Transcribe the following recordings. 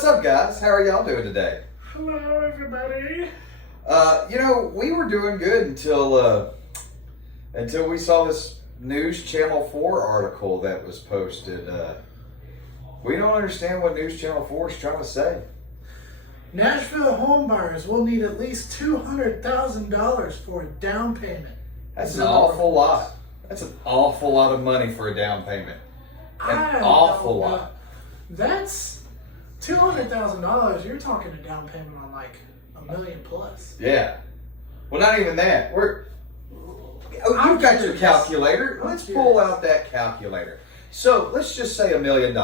What's up, guys? How are y'all doing today? Hello, everybody. We were doing good until we saw this News Channel 4 article that was posted. We don't understand what News Channel 4 is trying to say. Nashville homebuyers will need at least $200,000 for a down payment. That's an awful lot. That's an awful lot of money for a down payment. An awful lot. That's $200,000. You're talking a down payment on like $1 million plus. Yeah. Well, not even that. You've got your calculator. Let's pull out that calculator. So let's just say $1 million.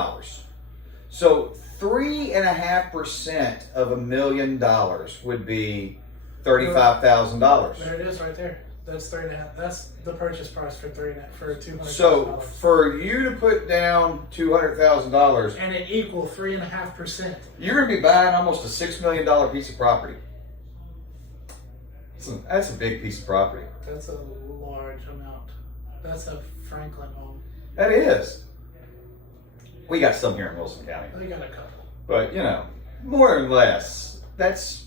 So 3.5% of $1 million would be $35,000. There it is, right there. That's 3.5. That's the purchase price for $200,000. So for you to put down $200,000, and it equal 3.5%, you're going to be buying almost a $6 million piece of property. That's a big piece of property. That's a large amount. That's a Franklin home. That is. We got some here in Wilson County. We got a couple. But, more or less, that's,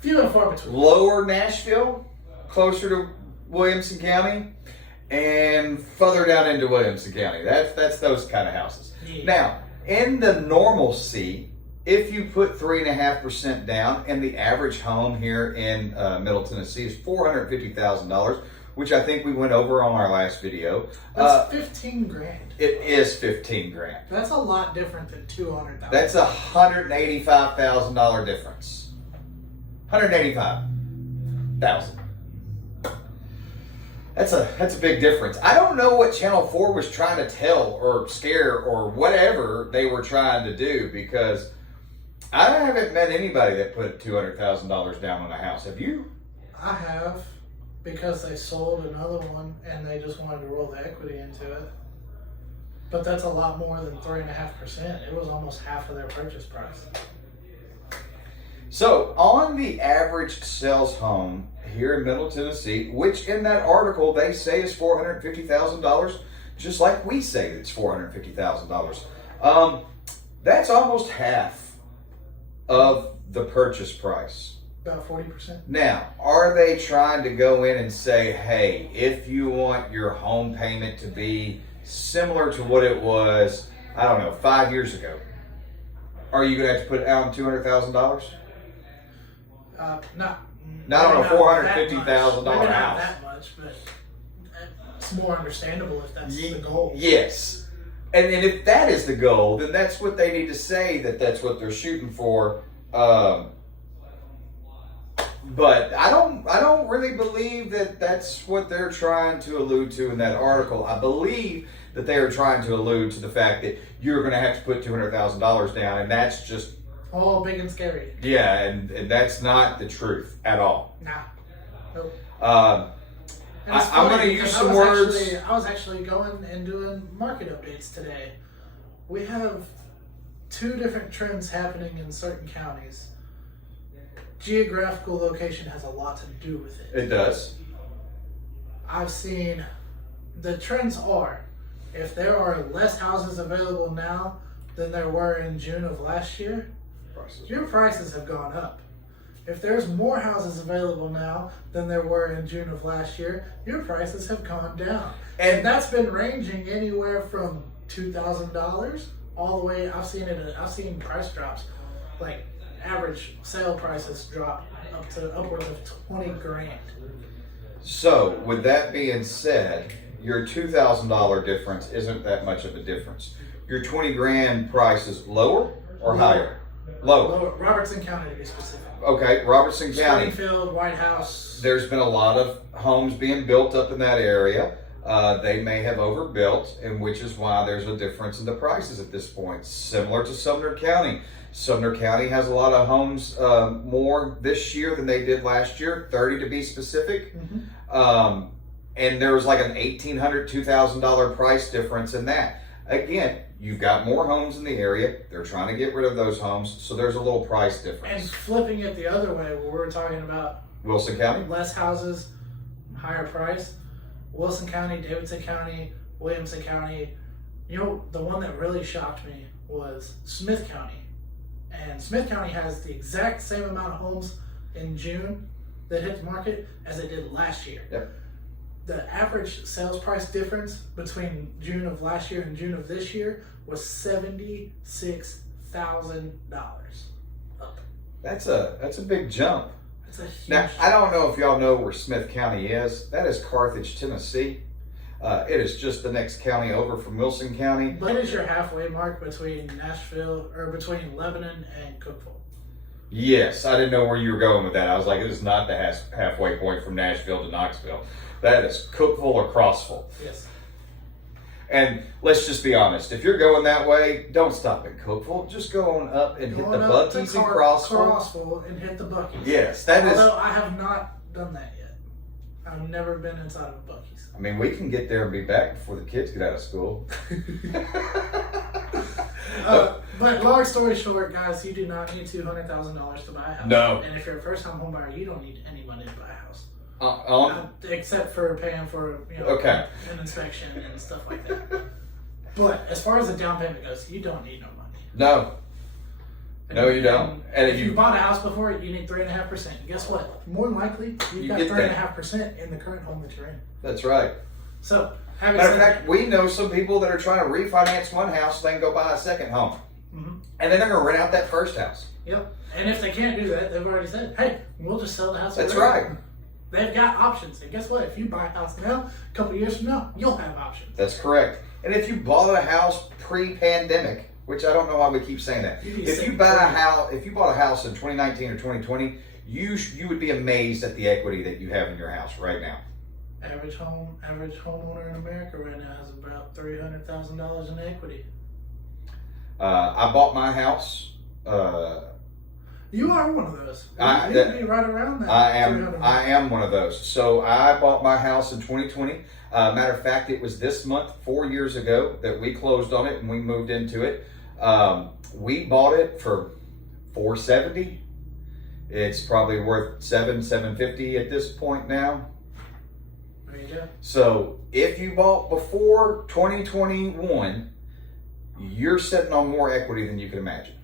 few and far between. Lower Nashville, closer to Williamson County, and further down into Williamson County. That's those kind of houses. Yeah. Now, in the normalcy, if you put 3.5% down, and the average home here in Middle Tennessee is $450,000, which I think we went over on our last video. That's $15,000. It is $15,000. That's a lot different than $200,000. That's a $185,000 difference. $185,000. That's a big difference. I don't know what Channel 4 was trying to tell or scare or whatever they were trying to do, because I haven't met anybody that put $200,000 down on a house. Have you? I have, because they sold another one and they just wanted to roll the equity into it. But that's a lot more than 3.5%. It was almost half of their purchase price. So on the average sales home here in Middle Tennessee, which in that article they say is $450,000, just like we say it's $450,000. That's almost half of the purchase price. About 40%. Now, are they trying to go in and say, hey, if you want your home payment to be similar to what it was, 5 years ago, are you going to have to put down $200,000? No. Not on a $450,000 house. Maybe not that much, but it's more understandable if that's the goal. Yes. And if that is the goal, then that's what they need to say, that's what they're shooting for. But I don't really believe that that's what they're trying to allude to in that article. I believe that they are trying to allude to the fact that you're going to have to put $200,000 down, and that's just big and scary. Yeah, and that's not the truth at all. Nah. Nope. I'm going to use some words. I was actually going and doing market updates today. We have 2 different trends happening in certain counties. Geographical location has a lot to do with it. It does. I've seen the trends are, if there are less houses available now than there were in June of last year, your prices have gone up. If there's more houses available now than there were in June of last year, your prices have gone down. And that's been ranging anywhere from $2,000 all the way. I've seen price drops, like average sale prices drop up to upwards of $20,000. So, with that being said, your $2,000 difference isn't that much of a difference. Your $20,000 price is lower or higher? Lower. Robertson County, to be specific. Okay, Robertson County. Springfield, White House. There's been a lot of homes being built up in that area. They may have overbuilt, and which is why there's a difference in the prices at this point. Similar to Sumner County. Sumner County has a lot of homes more this year than they did last year, 30 to be specific. Mm-hmm. And there was like an $1,800, $2,000 price difference in that. Again, you've got more homes in the area. They're trying to get rid of those homes, so there's a little price difference. And flipping it the other way, where we're talking about Wilson County, less houses, higher price. Wilson County, Davidson County, Williamson County. The one that really shocked me was Smith County. And Smith County has the exact same amount of homes in June that hit the market as it did last year. Yep. The average sales price difference between June of last year and June of this year was $76,000 up. That's a big jump. That's a huge Now, I don't know if y'all know where Smith County is. That is Carthage, Tennessee. It is just the next county over from Wilson County. What is your halfway mark between Nashville, or between Lebanon and Cookeville? Yes, I didn't know where you were going with that. I was like, it is not the halfway point from Nashville to Knoxville. That is Cookeville or Crossville. Yes. And let's just be honest. If you're going that way, don't stop at Cookeville. Just go on up and hit the Buc-ee's in Crossville. Crossville and hit the Buc-ee's. Yes, that is. Although I have not done that yet. I've never been inside of a Buc-ee's. I mean, we can get there and be back before the kids get out of school. But long story short, guys, you do not need $200,000 to buy a house. No. And if you're a first-time home buyer, you don't need any money to buy a house. Except for paying for Okay. an inspection and stuff like that. But as far as the down payment goes, you don't need no money. No. No, you don't. And if you bought a house before, you need 3.5%. And guess what? More than likely, you've got 3.5% in the current home that you're in. That's right. So, having matter of said fact, we know some people that are trying to refinance one house, they can go buy a second home. Mm-hmm. And then they're going to rent out that first house. Yep. And if they can't do that, they've already said, hey, we'll just sell the house. That's right. They've got options. And guess what? If you buy a house now, a couple years from now, you'll have options. That's correct. And if you bought a house pre-pandemic, which I don't know why we keep saying that. If you bought a house in 2019 or 2020, you would be amazed at the equity that you have in your house right now. Average homeowner in America right now has about $300,000 in equity. I bought my house. You are one of those. You'd be right around that. I am one of those. So I bought my house in 2020. Matter of fact, it was this month, 4 years ago, that we closed on it and we moved into it. We bought it for $470. It's probably worth $750 at this point now. There you go. So if you bought before 2021, you're sitting on more equity than you can imagine.